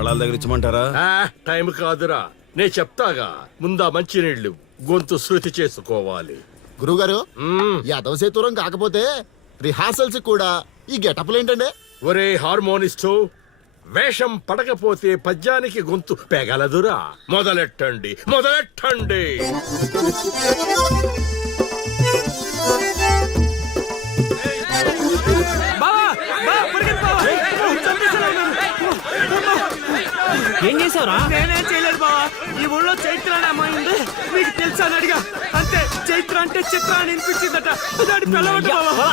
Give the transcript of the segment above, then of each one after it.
తాళాల దగ్గర ఇచ్చమంటారా? టైం కాదురా, నేను చెప్తాగా. ముందా మంచినీళ్ళు గొంతు శృతి చేసుకోవాలి. గురుగారు, యాదవ సేతురం కాకపోతే రిహార్సల్స్ కూడా ఈ గెటప్లు ఏంటండి? ఒరే హార్మోనిస్టు, వేషం పడకపోతే పద్యానికి గొంతు పెగలదురా. మొదలెట్టండి మొదలెట్టండి. ఏం చేసావురా? నేనేం చేయలేదు బావా. ఈ ఊళ్ళో చైత్ర అనే అమ్మాయి ఉంది, మీకు తెలుసా అని అడిగా. అంతే, చైత్ర అంటే చిత్ర అని వినిపించిందట. దాని పిల్లవట బావా.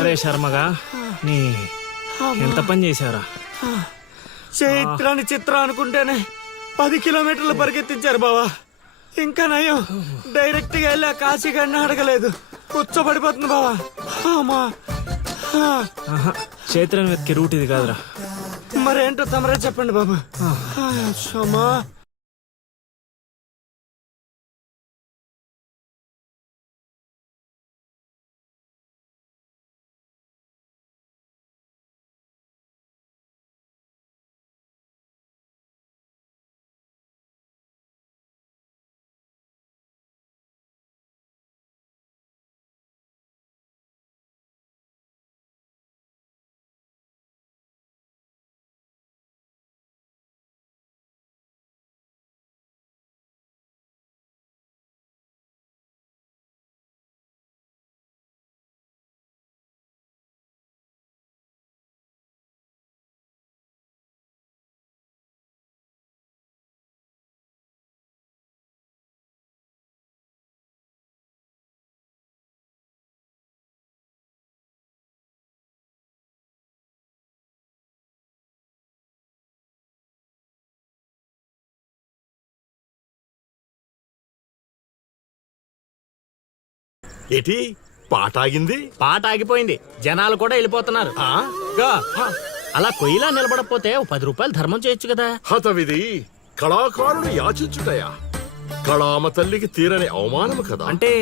అరే శర్మగా, నీ ఎంత పని చేశారా? చైత్రాన్ని చిత్ర అనుకుంటేనే 10 కిలోమీటర్లు పరిగెత్తించారు బావా. ఇంకా నయం, డైరెక్ట్ గా వెళ్ళా కాశీగాడిని అడగలేదు. కూర్చోబడిపోతుంది బావా. అమ్మా, చైత్రను వెతికి రూట్ ఇది కాదురా. మరేంటో తమరే చెప్పండి బాబు. అమ్మా, ఏటి పాట ఆగింది? పాట ఆగిపోయింది, జనాలు కూడా వెళ్ళిపోతున్నారు. అలా కొయ్యిలా నిలబడపోతే 10 రూపాయలు ధర్మం చేయొచ్చు కదా. హతవిధి కళాకారుని యాచించుటయా? కళామ తల్లికి తీరని అవమానము కదా. అంటే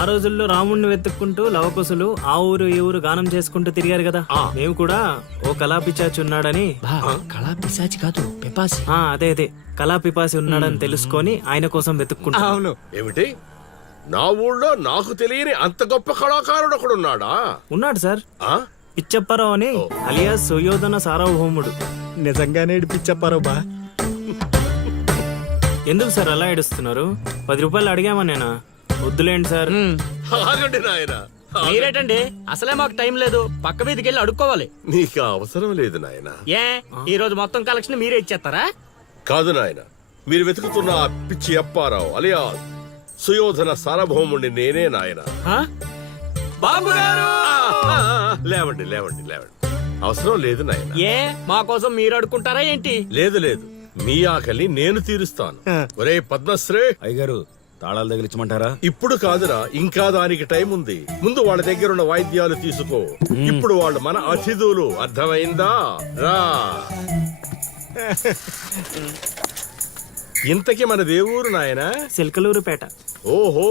ఆ రోజుల్లో రాముణ్ణి వెతుక్కుంటూ లవకుశులు ఆ ఊరు ఈ ఊరు గానం చేసుకుంటూ తిరిగారు కదా. మేము కూడా ఓ కళా పిశాచి ఉన్నాడని. కళా పిశాచి కాదు, పిపాసి. అదే అదే, కళా పిపాసి ఉన్నాడని తెలుసుకొని ఆయన కోసం వెతుక్కుంటా. అవును. ఏమిటి, నా ఊళ్ళో నాకు తెలియని అంత గొప్ప కళాకారుడు ఒకడున్నాడా? ఉన్నాడు సార్, ఆ? పిచ్చప్పారావు అని, అలియాస్ సుయోధన సార్వభౌముడు. నిజంగానే పిచ్చప్పారావు బా. ఎందుకు సార్ అలా ఏడుస్తున్నారు? 10 రూపాయలు అడిగామా నేనా? వద్దులేండి సార్. ఆగండి నాయనా. మీరేటండి, అసలే మాకు టైం లేదు. పక్క వీధికి వెళ్ళి అడుక్కోవాలి. నీకు అవసరం లేదు నాయనా. ఏ, ఈ రోజు మొత్తం కలెక్షన్ మీరే ఇచ్చేస్తారా? కాదు నాయనా, మీరు వెతుకుతున్న ఆ పిచ్చి అప్పారావు అలియా సుయోధన సార్వభౌముడిని నేనే నాయనా. బాబు గారు, లేవండి లేవండి లేవండి. అవసరం లేదు నాయనా. ఏ, మా కోసం మీరు అడుక్కుంటారా ఏంటి? లేదు లేదు, మీ ఆకలి నేను తీరుస్తాను. ఒరే పద్మశ్రీ, అయ్యగారు తాళాల దగ్గర ఇచ్చమంటారా? ఇప్పుడు కాదురా, ఇంకా దానికి టైం ఉంది. ముందు వాళ్ళ దగ్గరున్న వాయిద్యాలు తీసుకో. ఇప్పుడు వాళ్ళు మన అతిథులు, అర్థమైందా? రా. ఇంతకీ మన దేవురు నాయనా? సిల్కలూరుపేట. ఓహో,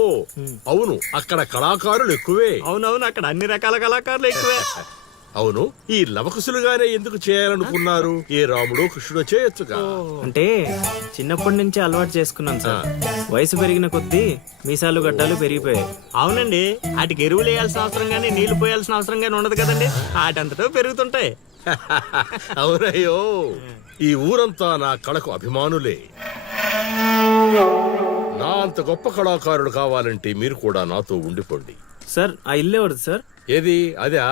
అవును, అక్కడ కళాకారులు ఎక్కువే. అవునవును, అక్కడ అన్ని రకాల కళాకారులు ఎక్కువే. అవును, ఈ లవకుశులుగానే ఎందుకు చేయాలనుకున్నారు? ఏ రాముడు కృష్ణుడు చేయొచ్చుగా. అంటే చిన్నప్పటి నుంచి అలవాటు చేసుకున్నాను సార్. వయసు పెరిగిన కొద్దీ మీసాలు గడ్డాలు పెరిగిపోయాయి. అవునండి, వాటికి ఎరువులు వేయాల్సిన అవసరం గానీ నీళ్లు పోయాల్సిన అవసరం గానీ ఉండదు కదండి. వాటంతటో పెరుగుతుంటాయి. అవునయ్యో, ఈ ఊరంతా నా కళకు అభిమానులే. నా అంత గొప్ప కళాకారుడు కావాలంటే మీరు కూడా నాతో ఉండిపోండి. సార్, ఆ ఇల్లు ఎవరిది సార్? ఏది? అదా,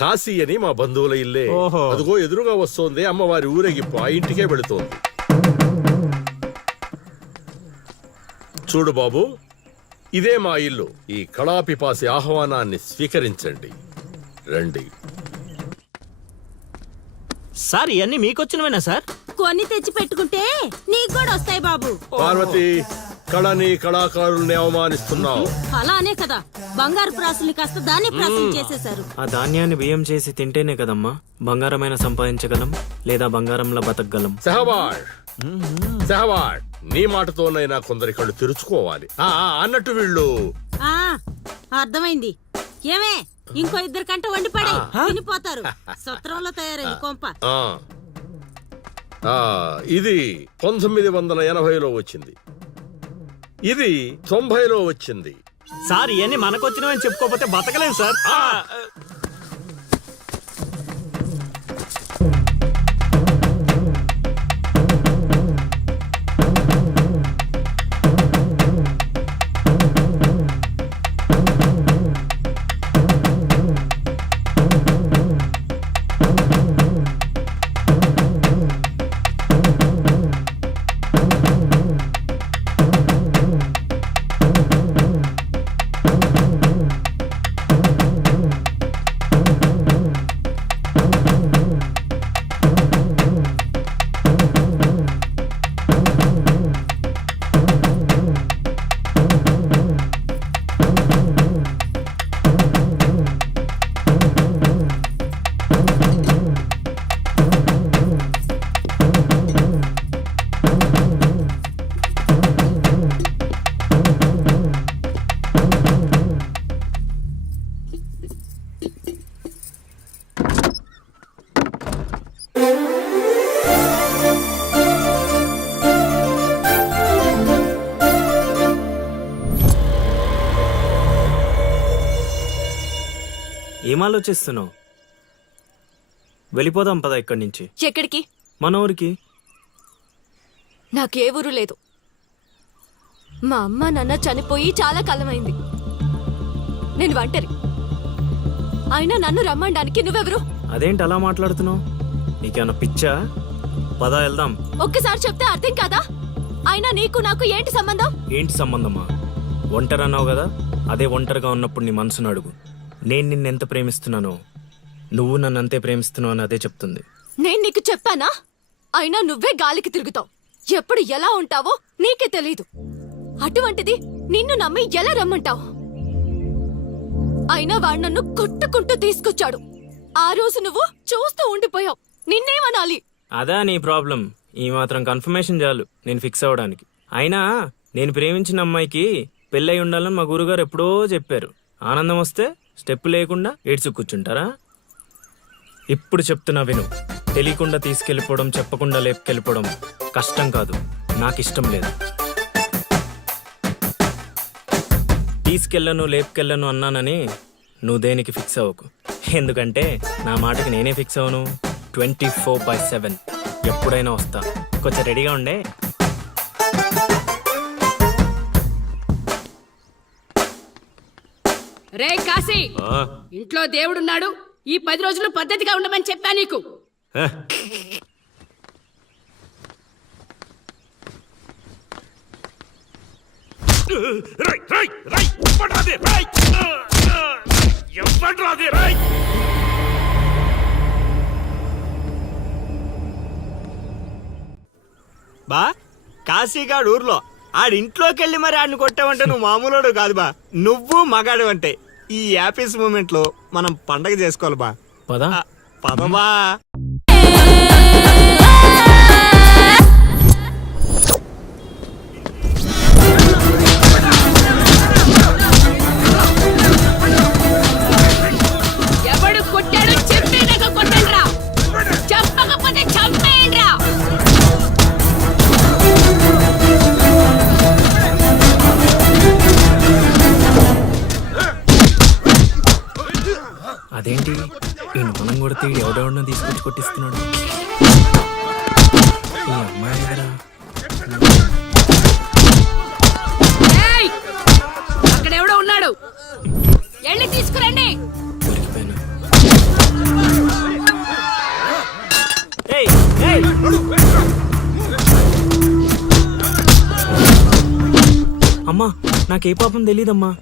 కాశీ అని మా బంధువుల ఇల్లే. అదిగో ఎదురుగా వస్తోంది అమ్మవారి ఊరేగింపు, ఆ ఇంటికే వెళుతోంది. చూడు బాబు, ఇదే మా ఇల్లు. ఈ కళాపిపాసి ఆహ్వానాన్ని స్వీకరించండి. రండి. సార్, ఇవన్నీ మీకొచ్చినవేనా సార్? కొన్ని తెచ్చి పెట్టుకుంటే నీకు కూడా వస్తాయి బాబు. పార్వతి, కళని కళాకారుల్ని అవమానిస్తున్నావు. అలానే కదా, బంగారు ప్రాసుల్ని కాస్త దాన్ని ప్రాసులు చేసేశారు. ఆ ధాన్యాన్ని బియ్యం చేసి తింటేనే కదమ్మా బంగారమైన సంపాదించగలం, లేదా బంగారంలో బతకగలం. సహబాష్ సహబాష్, నీ మాటతోనైనా కొందరి కళ్ళు తెరుచుకోవాలి. అన్నట్టు వీళ్ళు ఆ అర్థమైంది. ఏమే, ఇంకో ఇద్దరు కంట వండి పడే తినిపోతారు. సత్రంలో తయారైంది కొంప. ఆ. ఆ, ఇది 1980లో వచ్చింది, ఇది 90లో వచ్చింది. సార్ ఇవన్నీ మనకొచ్చినవని చెప్పుకోకపోతే బతకలేదు సార్. ఏం ఆలోచిస్తున్నావు? వెళ్ళిపోదాం పద ఇక్కడి నుంచి. ఎక్కడికి? మన ఊరికి. నాకే ఊరు లేదు. మా అమ్మ నాన్న చనిపోయి చాలా కాలమైంది. నేను ఒంటరి. అయినా నన్ను రమ్మడానికి నువ్వెవరు? అదేంటి అలా మాట్లాడుతున్నావు? నీకేమన్నా పిచ్చా? పద వెళ్దాం. ఒక్కసారి చెప్తే అర్థం కాదా? అయినా నీకు నాకు ఏంటి సంబంధం? ఏంటి సంబంధమా? ఒంటరి అన్నావు కదా, అదే ఒంటరిగా ఉన్నప్పుడు నీ మనసును అడుగు. నేను నిన్నెంత ప్రేమిస్తున్నానో నువ్వు నన్ను అంతే ప్రేమిస్తున్నావు అని అదే చెప్తుంది. నేను నీకు చెప్పానా? అయినా నువ్వే గాలికి తిరుగుతావు. ఎప్పుడు ఎలా ఉంటావో నీకే తెలీదు. అటువంటిది నిన్ను నమ్మి ఎలా రమ్మంటావు? అయినా వాడు నన్ను కొట్టుకుంటూ తీసుకొచ్చాడు. ఆ రోజు నువ్వు చూస్తూ ఉండిపోయావు. నిన్నేమనాలి? అదా నీ ప్రాబ్లం? ఈ మాత్రం కన్ఫర్మేషన్ చాలు నేను ఫిక్స్ అవ్వడానికి. అయినా నేను ప్రేమించిన అమ్మాయికి పెళ్ళై ఉండాలని మా గురుగారు ఎప్పుడో చెప్పారు. ఆనందం వస్తే స్టెప్ లేకుండా ఏడ్చి కూర్చుంటారా? ఇప్పుడు చెప్తున్నా విను. తెలియకుండా తీసుకెళ్ళిపోవడం, చెప్పకుండా లేపుకెళ్ళిపోవడం కష్టం కాదు, నాకు ఇష్టం లేదు. తీసుకెళ్ళను లేపుకెళ్ళను అన్నానని నువ్వు దేనికి ఫిక్స్ అవ్వకు. ఎందుకంటే నా మాటకి నేనే ఫిక్స్ అవను. 24/7 ఎప్పుడైనా వస్తా. కొంచెం రెడీగా ఉండే. రే కాశీ, ఇంట్లో దేవుడున్నాడు. ఈ 10 రోజులు పద్ధతిగా ఉండమని చెప్పా నీకు. బా కాశీగాడు ఊర్లో ఆడింట్లోకి వెళ్ళి మరి ఆడిని కొట్టావంటే నువ్వు మామూలుడు కాదు బా. నువ్వు మగాడు అంటే ఈ హ్యాపీస్ మూమెంట్ లో మనం పండగ చేసుకోవాలి బా. పదా పదవా. ఎవడు కొట్టాడో చెప్పేదాక కొట్టండ్రా, చెప్పకపోతే చంపేయండ్రా. అదేంటి ఈ మనం కొడితే ఎవడెవడో తీసుకొచ్చి కొట్టిస్తున్నాడు? ఈ అమ్మాయి దగ్గర ఏయ్, అక్కడెవడో ఉన్నాడు, వెళ్ళి తీసుకురండి. దొరికిపోయినా. ఏయ్, ఏయ్! అమ్మా నాకే పాపం తెలీదమ్మా.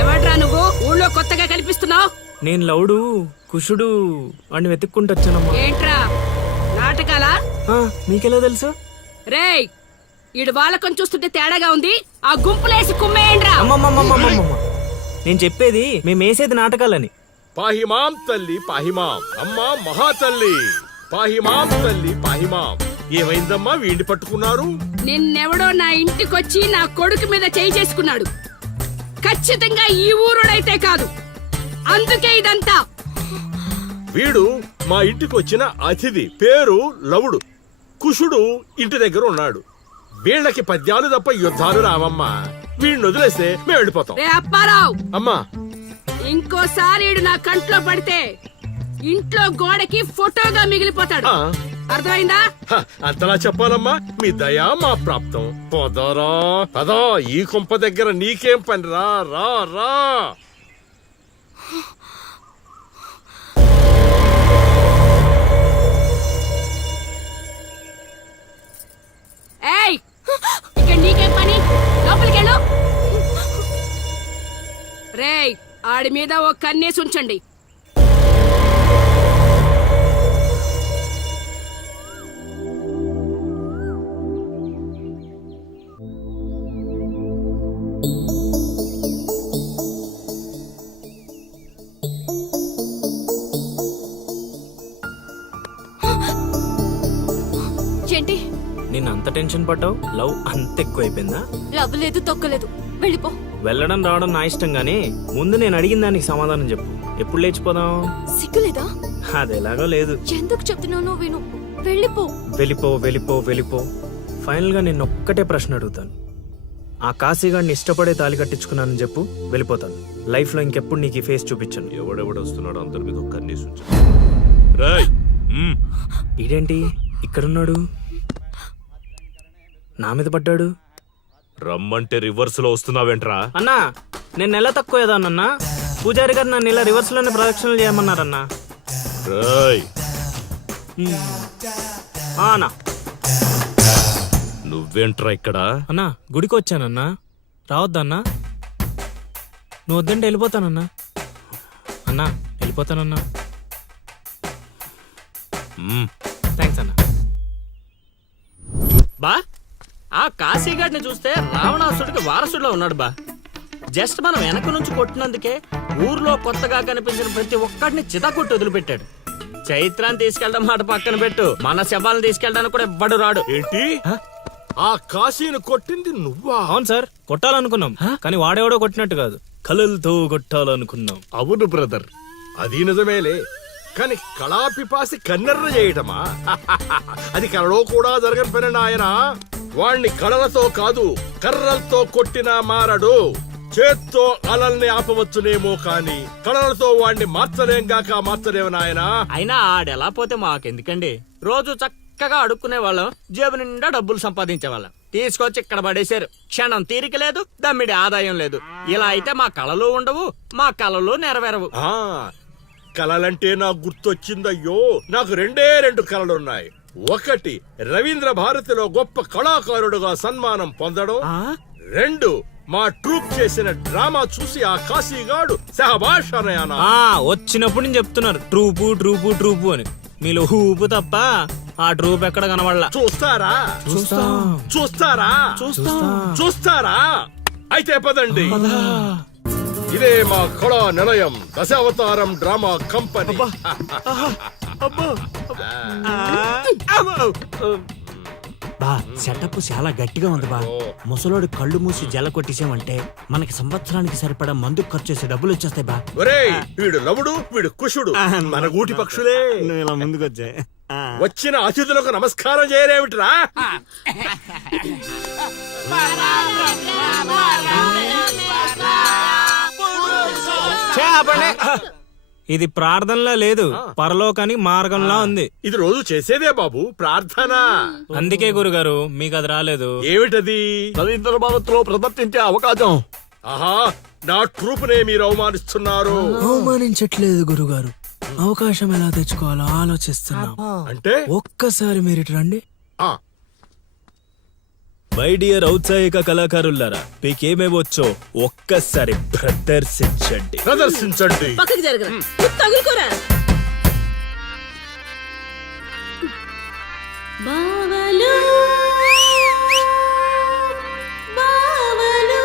ఎవడ్రా నువ్వు? ఊళ్ళో కొత్తగా కనిపిస్తున్నావు. నేను లౌడు కుషుడు వాడిని వెతుక్కుంటూ వచ్చానమ్మా. ఏంట్రా నాటకాలా? మీకెలా తెలుసు? రేయ్, ఈడు వాళ్ళకం చూస్తుంటే తేడాగా ఉంది. ఆ గుంపులేసి కుమ్మేయండ్రా. అమ్మమ్మమ్మమ్మమ్మమ్మ, నేను చెప్పేది మేమేసేది నాటకాలని. పాహిమాం తల్లి పాహిమాం, అమ్మా మహాతల్లి పాహిమాం తల్లి పాహిమాం. ఏమైందమ్మా వీడిని పట్టుకున్నారు? నిన్నెవడో నా ఇంటికొచ్చి నా కొడుకు మీద చేయి చేసుకున్నాడు. ఖచ్చితంగా ఈ ఊరుడైతే కాదు. అందుకే ఇదంతా. వీడు మా ఇంటికి వచ్చిన అతిథి, పేరు లవుడు. కుషుడు ఇంటి దగ్గర ఉన్నాడు. వీళ్ళకి పద్యాలు తప్ప యుద్ధాలు రావమ్మా. వీడిని వదిలేస్తే మేము వెళ్ళిపోతాం. రే అప్పారావు, అమ్మా, ఇంకోసారి ఈడు నా కంట్లో పడితే ఇంట్లో గోడకి ఫోటోగా మిగిలిపోతాడు. ఆ, అర్థమైందా? హ, అంతలా చెప్పాలమ్మా. మీ దయా మా ప్రాప్తం. పోదారా పదా, ఈ కుంప దగ్గర నీకేం పని? రా రా రా. ఏయ్, ఇక్కడ నీకేం పని? లోపలికెళ్ళు. రేయ్, ఆడి మీద ఓ కన్నేసి ఉంచండి. ఏంటి నిన్ను అంత టెన్షన్ పడ్డావు? లవ్ అంత ఎక్కువైపోయిందా? లవ్ లేదు తొక్కలేదు, వెళ్ళిపో. వెళ్ళడం రావడం నా ఇష్టం గానీ ముందు నేను అడిగిన దానికి సమాధానం చెప్పు. ఎప్పుడు లేచిపోదాం? సిగ్గులేదా? అది ఎలాగో లేదు. ఎందుకు చెప్తున్నానో విను, వెళ్ళిపో. వెళ్ళిపో వెళ్ళిపో వెళ్ళిపో. ఫైనల్ గా నేను ఒక్కటే ప్రశ్న అడుగుతాను. ఆ కాశీగాడిని ఇష్టపడే తాలి కట్టించుకున్నానని చెప్పు, వెళ్ళిపోతాను. లైఫ్ లో ఇంకెప్పుడు నీకు ఈ ఫేస్ చూపించను. ఎవడెవడొస్తున్నాడు అందరి మీద ఒక్క కన్నేసి ఉంచు. ఇదేంటి ఇక్కడున్నాడు? నా మీద పడ్డాడు. రమ్మంటే రివర్స్ లో వస్తున్నావేంట్రా? అన్నా, నేను నెల తక్కువ ఏదానన్నా. పూజారి గారు నన్ను ఇలా రివర్స్ లోనే ప్రదక్షిణలు చేయమన్నారన్నా. రేయ్, అన్నా నువ్వేంట్రా ఇక్కడ? అన్నా, గుడికి వచ్చానన్నా. రావద్దన్నా? నువ్వు వద్దంటే వెళ్ళిపోతానన్నా. అన్నా, వెళ్ళిపోతానన్నా. థ్యాంక్స్ అన్నా. బా, ఆ కాశీగాడిని చూస్తే రావణాసుడికి వారసుడిలో ఉన్నాడు బా. జస్ట్ మనం వెనక నుంచి కొట్టినందుకే ఊర్లో కొత్తగా కనిపించిన ప్రతి ఒక్కడిని చితకొట్టి వదిలిపెట్టాడు. చైత్రాన్ని తీసుకెళ్ళడం మాట పక్కన పెట్టు, మన శవాలను తీసుకెళ్ళడానికి కూడా ఎవ్వడు రాడు. ఏంటి? ఆ కాశీని కొట్టింది నువ్వా? అవును సార్, కొట్టాలనుకున్నాం కానీ వాడెవడో కొట్టినట్టు కాదు, కలలతో కొట్టాలనుకున్నాం. అవును బ్రదర్. అది నిజమేలే, కానీ కళాపిపాసి కన్నెర్ర చేయటమా? అది కళలో కూడా జరగని పని నాయన. వాణ్ణి కళలతో కాదు కర్రలతో కొట్టినా మారడు. చేత్తో అలల్ని ఆపవచ్చునేమో కాని కళలతో వాణ్ణి మార్చలేంగాక మార్చలేము నాయనా. అయినా ఆడెలా పోతే మాకెందుకండి? రోజు చక్కగా అడుక్కునే వాళ్ళం, జేబు నిండా డబ్బులు సంపాదించే వాళ్ళం. తీసుకొచ్చి ఇక్కడ పడేశారు. క్షణం తీరిక లేదు, దమ్మిడి ఆదాయం లేదు. ఇలా అయితే మా కళలు ఉండవు, మా కళలు నెరవేరవు. ఆ కళలంటే నాకు గుర్తొచ్చిందయ్యో. నాకు రెండే రెండు కళలున్నాయి. ఒకటి రవీంద్ర భారతిలో గొప్ప కళాకారుడుగా సన్మానం పొందడం. రెండు మా ట్రూప్ చేసిన డ్రామా చూసి ఆ కాశీగాడు సహబాష్ అనయానా. వచ్చినప్పుడు నేను చెప్తున్నారు ట్రూపు ట్రూపు ట్రూపు అని. మీలో ఊపు తప్ప ఆ ట్రూప్ ఎక్కడ కనబడలా. చూస్తారా? చూస్తారా? చూస్తారా? అయితే పదండి. ఇదే మా కళా నిలయం, దశావతారం డ్రామా కంపెనీ. బా, సెటప్ చాలా గట్టిగా ఉంది బా. ముసలోడు కళ్ళు మూసి జల కొట్టేసామంటే మనకి సంవత్సరానికి సరిపడా మందుకు ఖర్చు చేసే డబ్బులు వచ్చేస్తాయి బా. ఒరేయ్, వీడు లవుడు, వీడు కుషుడు, మన గూటి పక్షులే. ఇలా ముందుకు వచ్చాయి. వచ్చిన అతిథులకు నమస్కారం చేయరేమిట్రా? ఇది ప్రార్థనలా లేదు, పరలోకానికి మార్గంలా ఉంది. ఇది రోజు చేసేదే బాబు, ప్రార్థన. అందుకే గురుగారు మీకు అది రాలేదు. ఏమిటది? రవీంద్ర భారతిలో ప్రదర్శించే అవకాశం. ఆహా, నా ట్రూపునే మీరు అవమానిస్తున్నారు. అవమానించట్లేదు గురుగారు, అవకాశం ఎలా తెచ్చుకోవాలో ఆలోచిస్తున్నాం. అంటే ఒక్కసారి మీరు ఇటు రండి. ఆ, మై డియర్ ఔత్సాహిక కళాకారులారా, మీకేమేమొచ్చో ఒక్కసారి ప్రదర్శించండి. ప్రదర్శించండి. పక్కకి జరగరా, తగులుకోరా. బావలు బావలు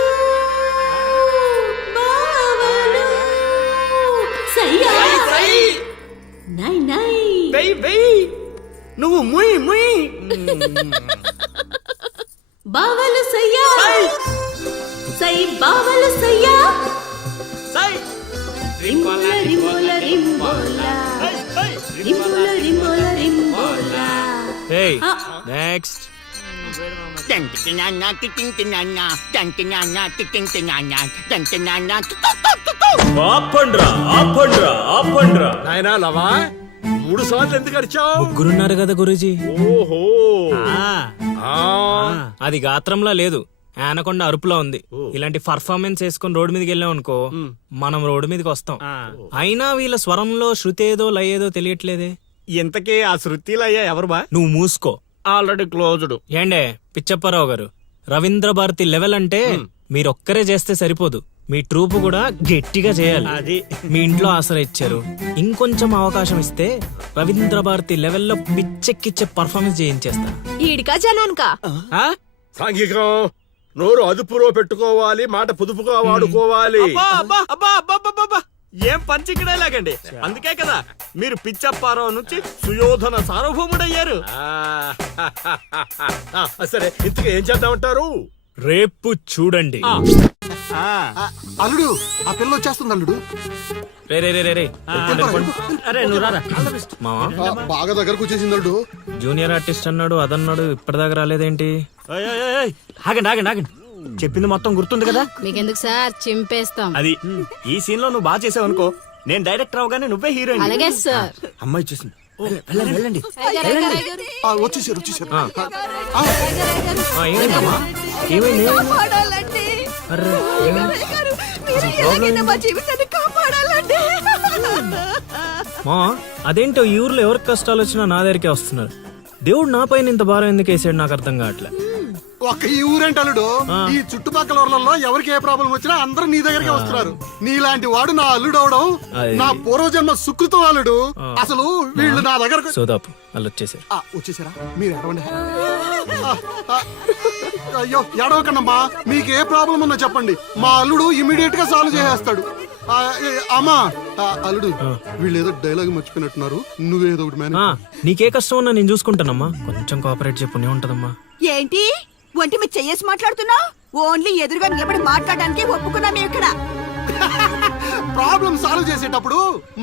బావలు సయ్యా నై నై. నువ్వు ముయ్ ముయ్. బావలు సయ్యా సై బావలు సయ్యా సై రింబోల రింబోల రింబోల రింబోల రింబోల రింబోల ఏయ్ నెక్స్ట్ ఆపండ్రా ఆపండ్రా ఆపండ్రా నాయనా లవా 3 సార్లు ఎందుకు అరిచావు? ముగ్గురున్నారు కదా గురూజీ. ఓహో ఆ. అది గాత్రంలా లేదు, ఆనకొండ అరుపులా ఉంది. ఇలాంటి పర్ఫార్మెన్స్ వేసుకొని రోడ్డు మీదకి వెళ్ళాం అనుకో, మనం రోడ్డు మీదకి వస్తాం. అయినా వీళ్ళ స్వరంలో శృతి ఏదో లయేదో తెలియట్లేదే. ఇంతకీ ఆ శృతిలయ్యా ఎవరు బా? నువ్వు మూసుకో. Already closed. ఏండే పిచ్చప్పారావు గారు, రవీంద్ర భారతి లెవెల్ అంటే మీరొక్కరే చేస్తే సరిపోదు, మీ ట్రూప్ కూడా గట్టిగా చేయాలి. అది మీ ఇంట్లో ఆసరా ఇచ్చారు, ఇంకొంచెం అవకాశం ఇస్తే రవీంద్ర భారతి లెవెల్లో పిచ్చెక్కిచ్చే పర్ఫార్మెన్స్ చేయించేస్తా. ఈడికా జనానికా? ఆ? సాంఘికం నోరు అదుపులో పెట్టుకోవాలి, మాట పొదుపుగా వాడుకోవాలి. అబ్బా, అబ్బా, అబ్బా, అబ్బా, అబ్బా, అబ్బా. ఏం పంచికడే లాగండి. అందుకే కదా మీరు పిచ్చప్పారావు నుంచి సుయోధన సార్వభౌముడయ్యారు. సరే ఇంతకీ ఏం చేద్దామంటారు? రేపు చూడండి. అల్లుడు ఆ పిల్ల వచ్చేస్తుంది అల్లుడు. రే రే రే రే రే. అరే నువ్వు రారా. మావా బాగా దగ్గరకు వచ్చేసింది అల్లుడు. జూనియర్ ఆర్టిస్ట్ అన్నాడు, అదన్నాడు, ఇప్పటిదాకా రాలేదేంటి? ఓయ్, ఓయ్, ఓయ్, ఓయ్. ఆగండి ఆగండి ఆగండి. చెప్పింది మొత్తం గుర్తుంది కదా? మీకెందుకు సార్ చింపేస్తాం. అది ఈ సీన్ లో నువ్వు బాగా చేసావు అనుకో, నేను డైరెక్టర్ అవగానే నువ్వే హీరోయిన్. అలాగే సార్. అమ్మాయి చూసింది. వెళ్ళండి వెళ్ళండి. వచ్చేసారు వచ్చేసారు. ఏమైందమ్మా? ఏమైంది? అర్రే, ఏమైంది? మా అదేంటో ఈ ఊర్లో ఎవరికి కష్టాలు వచ్చినా నా దగ్గరికే వస్తున్నారు. దేవుడు నా పైన ఇంత భారం ఎందుకు వేసాడు నాకు అర్థం కావట్లే. ఒక్క ఈ ఊరేంటి అల్లుడు, ఈ చుట్టుపక్కల ఊర్లలో ఎవరికి ఏ ప్రాబ్లం వచ్చినా అందరూ నీ దగ్గరికి వస్తున్నారు. నీలాంటి వాడు నా అల్లుడు అవడం నా పూర్వజన్మ సుకృతం అల్లుడు. అసలు వీళ్ళు నా దగ్గర సోదాపు వాళ్ళు వచ్చేసారు. వచ్చేసారా? మీరు ఎడవండి. అయ్యో ఎడవకండమ్మా, మీకు ఏ ప్రాబ్లం ఉన్నా చెప్పండి, మా అల్లుడు ఇమీడియట్ గా సాల్వ్ చేసేస్తాడు. అమ్మా అల్లుడు, వీళ్ళు ఏదో డైలాగ్ మర్చిపోయినట్టున్నారు, నువ్వేదో ఒకటి మేనేజ్. నీకే కష్టం ఉన్నా నేను చూసుకుంటానమ్మా, కొంచెం కోఆపరేట్ చెప్పు ఉంటదమ్మా. ఏంటి ఒంటి మీద చెయ్యేసి మాట్లాడుతున్నావు? ఓన్లీ ఎదురుగా నిలబడి మాట్లాడడానికి ఒప్పుకున్నా మేము ఇక్కడ. ప్రాబ్లం సాల్వ్ చేసేటప్పుడు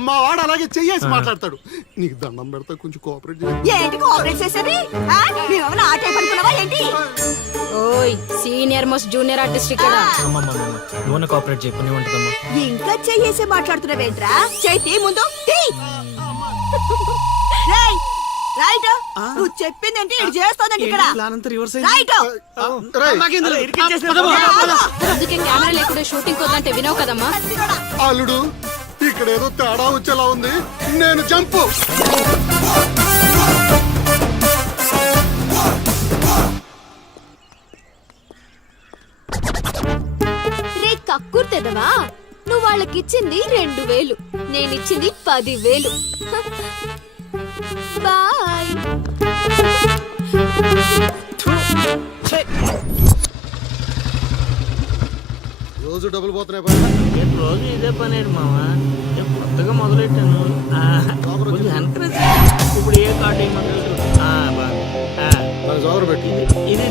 మా వాడు అలాగే చెయ్యేసి మాట్లాడతాడు. నీకు దండం పెడతా, కొంచెం కోఆపరేట్ చేయి. ఏంటి కోఆపరేట్ చేసేది? మేమేమైనా ఆ టైప్ అనుకున్నావా ఏంటి? ఓయ్ సీనియర్ మోస్ట్ జూనియర్ ఆర్టిస్ట్ ఇక్కడ. నువ్వు కోఆపరేట్ చెప్పు ఉంటదమ్మా. ఇంకా చెయ్యేసి మాట్లాడుతున్నావేంట్రా? చేతి ముందు తీ. రేయ్, రైట్ నువ్వు చెప్పిందంటే ఇది చేస్తోందండి ఇక్కడ. రైట్ అందుకే కెమెరా లేకుండా షూటింగ్ కొద్దంటే వినవు కదమ్మా. అల్లుడు, ఇక్కడ ఏదో తేడా వచ్చేలా ఉంది, నేను జంపు. రే కక్కుర్తెదవా, నువ్వు వాళ్ళకిచ్చింది 2000, నేనిచ్చింది 10,000. బాయ్. రోజు డబ్బులు పోతున్నాయి. రోజు ఇదే పని మామా, నేను కొత్తగా మొదలెట్టాను. కొంచెం encourage. ఇప్పుడు ఏ కార్డు జోరు పెట్టి ఇది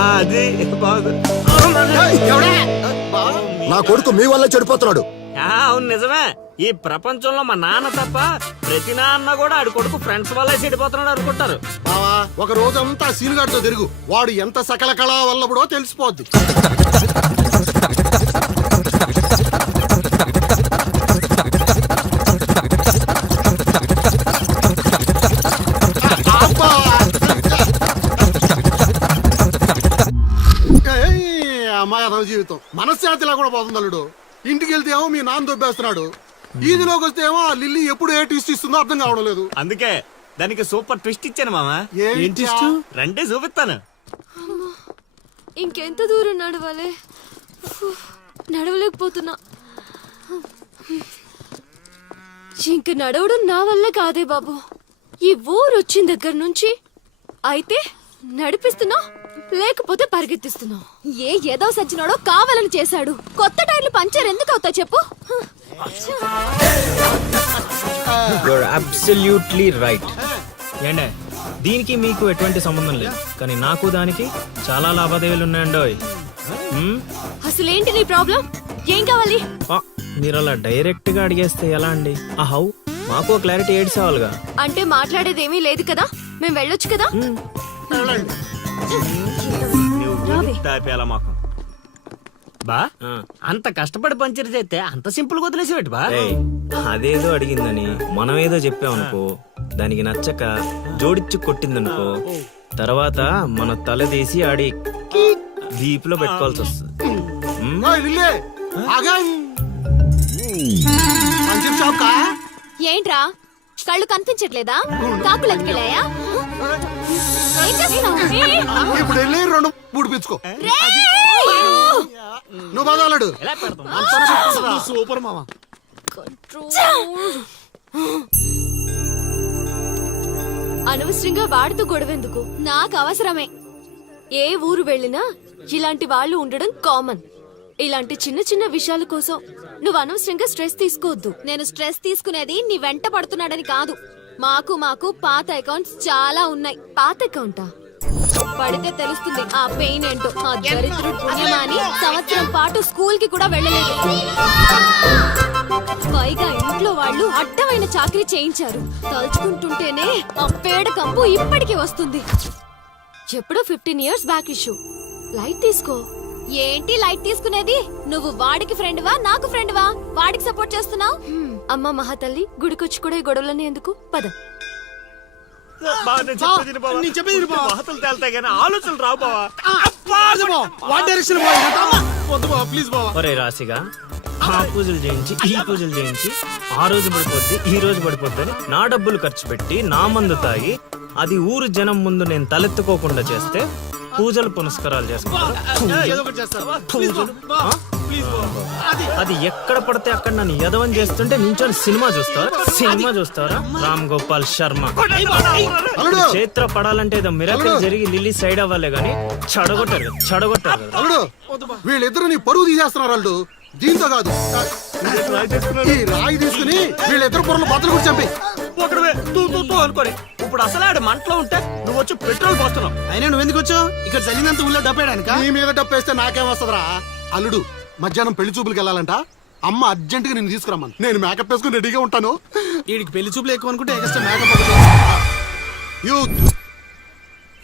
అది బాగుంది. నా కొడుకు మీ వల్ల చెడిపోతున్నాడు. అవును నిజమే. ఈ ప్రపంచంలో మా నాన్న తప్ప ప్రతి నాన్న కూడా ఆడి కొడుకు ఫ్రెండ్స్ వల్లే చెడిపోతున్నాడు అనుకుంటారు. బావా, ఒక రోజంతా సీనుగాడితో తిరుగు, వాడు ఎంత సకల కళా వల్లబడో తెలిసిపోద్ది. అమ్మాయి అతని జీవితం మనశ్శాంతిలా కూడా పోతుంది అల్లుడు. ఇంటికి వెళ్తే ఏమో మీ నాన్న దొబ్బేస్తున్నాడు, ఈదిలోకి వస్తే ఏమో ఆ లిల్లీ ఎప్పుడు ఏ ట్విస్ట్ ఇస్తుందో అర్థం కావడం లేదు. అందుకే దానికి సూపర్ ట్విస్ట్ ఇచ్చాను మామా. ఏం ట్విస్ట్? రండి చూపిస్తాను. ఇంకెంత దూరం నడవాలి? నడవలేకపోతున్నా. ఇంక నడవడం నా వల్ల కాదే బాబు. ఈ ఊరు వచ్చిన దగ్గర నుంచి అయితే నడిపిస్తున్నా, లేకపోతే పరిగెత్తిస్తున్నా. ఏదో సచ్చినాడో కావాలని చేశాడు. కొత్త టైర్లు పంచర్ ఎందుకు అవుతా చెప్పు? Absolutely right. ఏండే, దీనికి మీకు ఎటువంటి సంబంధం లేదు, కానీ నాకు దానికి చాలా లావాదేవీలు ఉన్నాయండోయ్. అసలేంటి నీ ప్రాబ్లం? ఏం కావాలి? మీరు అలా డైరెక్ట్ గా అడిగేస్తే ఎలా అండి? ఆ హౌ మాకు క్లారిటీ ఏడ్చేవాళ్ళుగా. అంటే మాట్లాడేదేమీ లేదు కదా, మేము వెళ్ళొచ్చు కదా. తాపేలా మాకు బా ఆ. అంత కష్టపడి పంచర్ చేస్తే అంత సింపుల్ గా వదిలేసేవాటి బా ఏయ్, అదేదో అడిగిందని మనం ఏదో చెప్పామనుకో, దానికి నచ్చక జోడిచ్చి కొట్టిందనుకో, తర్వాత మన తల తీసి ఆడి దీపులో పెట్టుకోవాల్సి వస్తుంది. ఓయ్ లిల్లే, ఆగా. పంచర్ షాప్ కా? ఏంట్రా కళ్ళు కనిపించట్లేదా? కాకులు ఎత్తుకెళ్ళాయా? ఏం చేస్తున్నావ్? ఇప్పుడు వెళ్ళి 2 పుడిపించుకో. నువ్వు బాగాలడు. ఎలా పెడతాం సూపర్ మామ. అనవసరంగా వాడితో గొడవెందుకు? నాకు అవసరమే. ఏ ఊరు వెళ్ళినా ఇలాంటి వాళ్ళు ఉండడం కామన్. ఇలాంటి చిన్న చిన్న విషయాల కోసం నువ్వు అనవసరంగా స్ట్రెస్ తీసుకోవద్దు. నేను స్ట్రెస్ తీసుకునేది నీ వెంట పడుతున్నాడని కాదు. మాకు పాత అకౌంట్స్ చాలా ఉన్నాయి. పాత అకౌంటా? పడితే తెలుస్తుంది ఆ పెయిన్ ఏంటో. ఆ దరిద్రుడు పుణ్యమాని సంవత్సరం పాటు స్కూల్ కి కూడా వెళ్ళలేదు. పైగా ఇంట్లో వాళ్ళు అడ్డమైన చాకరీ చేయించారు. తలుచుకుంటుంటేనే ఆ పేడ కంపు ఇప్పటికీ వస్తుంది. ఎప్పుడో 15 years బ్యాక్ ఇష్యూ. లైట్ తీసుకో. ఏంటి లైట్ తీసుకునేది? నువ్వు వాడికి ఫ్రెండ్వా నాకు ఫ్రెండ్వా? వాడికి సపోర్ట్ చేస్తున్నావు? అమ్మ మహాతల్లి, గుడికొచ్చి కూడా ఈ గొడవలన్నీ ఎందుకు? పద. వార్తలు తేలుతాయి కానీ ఆలోచనలు రావు బావా. ప్లీజ్ బావా. ఒరే రాశిగా, ఆ పూజలు చేయించి ఈ పూజలు చేయించి ఆ రోజు పడిపోద్ది ఈ రోజు పడిపోద్ది అని నా డబ్బులు ఖర్చు పెట్టి నా మందు తాగి అది ఊరు జనం ముందు నేను తలెత్తుకోకుండా చేస్తే పూజలు పునస్కారాలు చేసుకుంటారు. అది ఎక్కడ పడితే అక్కడ నన్ను యదవం చేస్తుంటే నించొని సినిమా చూస్తారా? రామ్ గోపాల్ శర్మ. చేత్ర పడాలంటే ఏదో మిరాకిల్ జరిగి లిల్లీ సైడ్ అవ్వాలే గానీ చెడగొట్టారు కదా. అల్లుడు, వీళ్ళిద్దరు నీ పరువు తీసేస్తున్నారు. వాళ్ళు దీంతో కాదు, ఈ రాయి తీసుకుని వీళ్ళిద్దరు పొరలు బద్దలు కూడా చంపి. ఒకడే అనుకోని ఇప్పుడు అసలు ఆడు మంటలో ఉంటే నువ్వు వచ్చి పెట్రోల్ పోస్తున్నావు. అయినా నువ్వెందుకు వచ్చావు? ఇక్కడ చల్లినంత ఊళ్ళో డప్పేయడానిక? నీ మీద డప్పేస్తే నాకేం వస్తుందిరా? అల్లుడు, మధ్యాహ్నం పెళ్లి చూపులకు వెళ్ళాలంట. అమ్మ అర్జెంట్ గా నేను తీసుకురమ్మను. నేను మేకప్ వేసుకుని రెడీగా ఉంటాను. వీడికి పెళ్లి చూపులు ఎక్కువ అనుకుంటే ఎక్స్ట్రా మేకప్.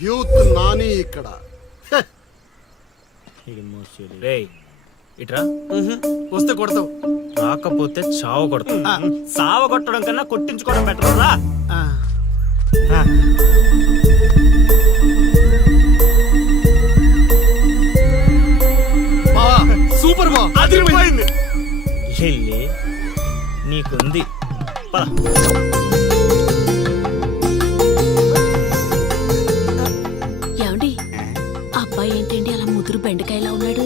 యూత్ నాని ఇక్కడ. రేయ్ ఇట్రా. వస్తే కొడతావు, రాకపోతే చావు కొడతా. సావ కొట్టడం కన్నా కొట్టించుకోవడం బెటర్ రా. సూపర్ బా. అదిరిపోయింది. లిల్లీ నీకుంది. పద. ఏమండి, అబ్బాయి ఏంటండి అలా ముదురు బెండకాయలా ఉన్నాడు?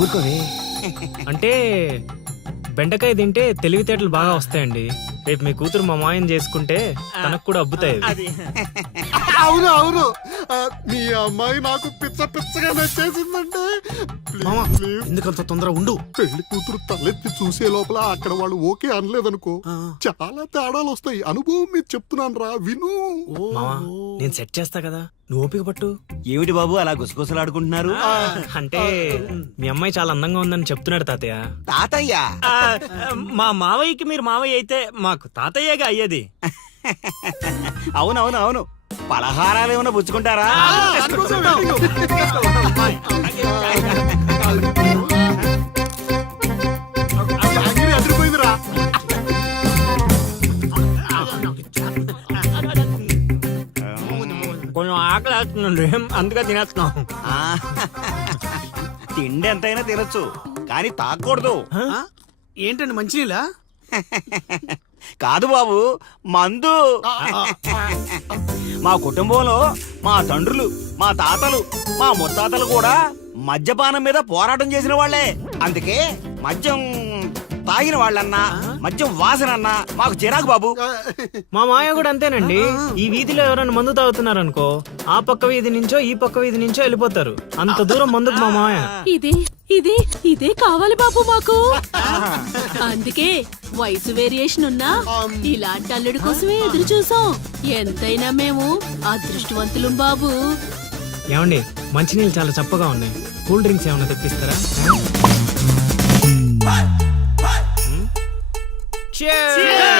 ఊరుకోవే. అంటే బెండకాయ తింటే తెలివితేటలు బాగా వస్తాయండి. రేపు మీ కూతురు మా మాయం చేసుకుంటే తనకు కూడా అబ్బుతాయి. అవును అవును, మీ అమ్మాయి నాకు పిచ్చగా నచ్చేసిందంటే. ఎందుకంత తొందర ఉండు. పెళ్లి కూతురు తలెత్తి చూసే లోపల అక్కడ వాళ్ళు ఓకే అనలేదనుకో, చాలా తేడాలు వస్తాయి. అనుభవం మీద చెప్తున్నాను రా, విను. మావా, నేను సెట్ చేస్తా కదా, నువ్వు ఓపిక పట్టు. ఏమిటి బాబు అలా గుసగుసలాడుకుంటున్నారు? అంటే మీ అమ్మాయి చాలా అందంగా ఉందని చెప్తున్నాడు తాతయ్య. తాతయ్య ఆ, మా మావయ్యకి మీరు మావయ్య అయితే మాకు తాతయ్యగా అయ్యేది. అవునవును అవును. పలహారాలు ఏమైనా పుచ్చుకుంటారా? అదిరిపోయిందిరా. కొంచెం ఆకలి వేస్తుందండి, అందుకే తినేస్తున్నాం. ఆ, తిండి ఎంతైనా తినొచ్చు కానీ తాగకూడదు. ఏంటండి మంచినీళ్ళ? కాదు బాబు, మందు. మా కుటుంబంలో మా తండ్రులు, మా తాతలు, మా ముత్తాతలు కూడా మద్యపానం మీద పోరాటం చేసిన వాళ్లే. అందుకే మద్యం తాగిన వాళ్ళన్నా మద్యం వాసనన్నా మాకు చిరాకు బాబు. మా మాయ కూడా అంతేనండి. ఈ వీధిలో ఎవరైనా మందు తాగుతున్నారనుకో, ఆ పక్క వీధి నుంచో ఈ పక్క వీధి నుంచో వెళ్ళిపోతారు. అంత దూరం మందుకు మా మాయ. ఇదే కావాలి బాబు మాకు. అందుకే వయసు వేరియేషన్ ఉన్నా ఇలాంటి అల్లుడి కోసమే ఎదురు చూసాం. ఎంతైనా మేము అదృష్టవంతులం బాబు. ఏమండి మంచినీళ్ళు చాలా చప్పగా ఉన్నాయి. కూల్ డ్రింక్స్ ఏమైనా తెప్పిస్తారా? Cheers!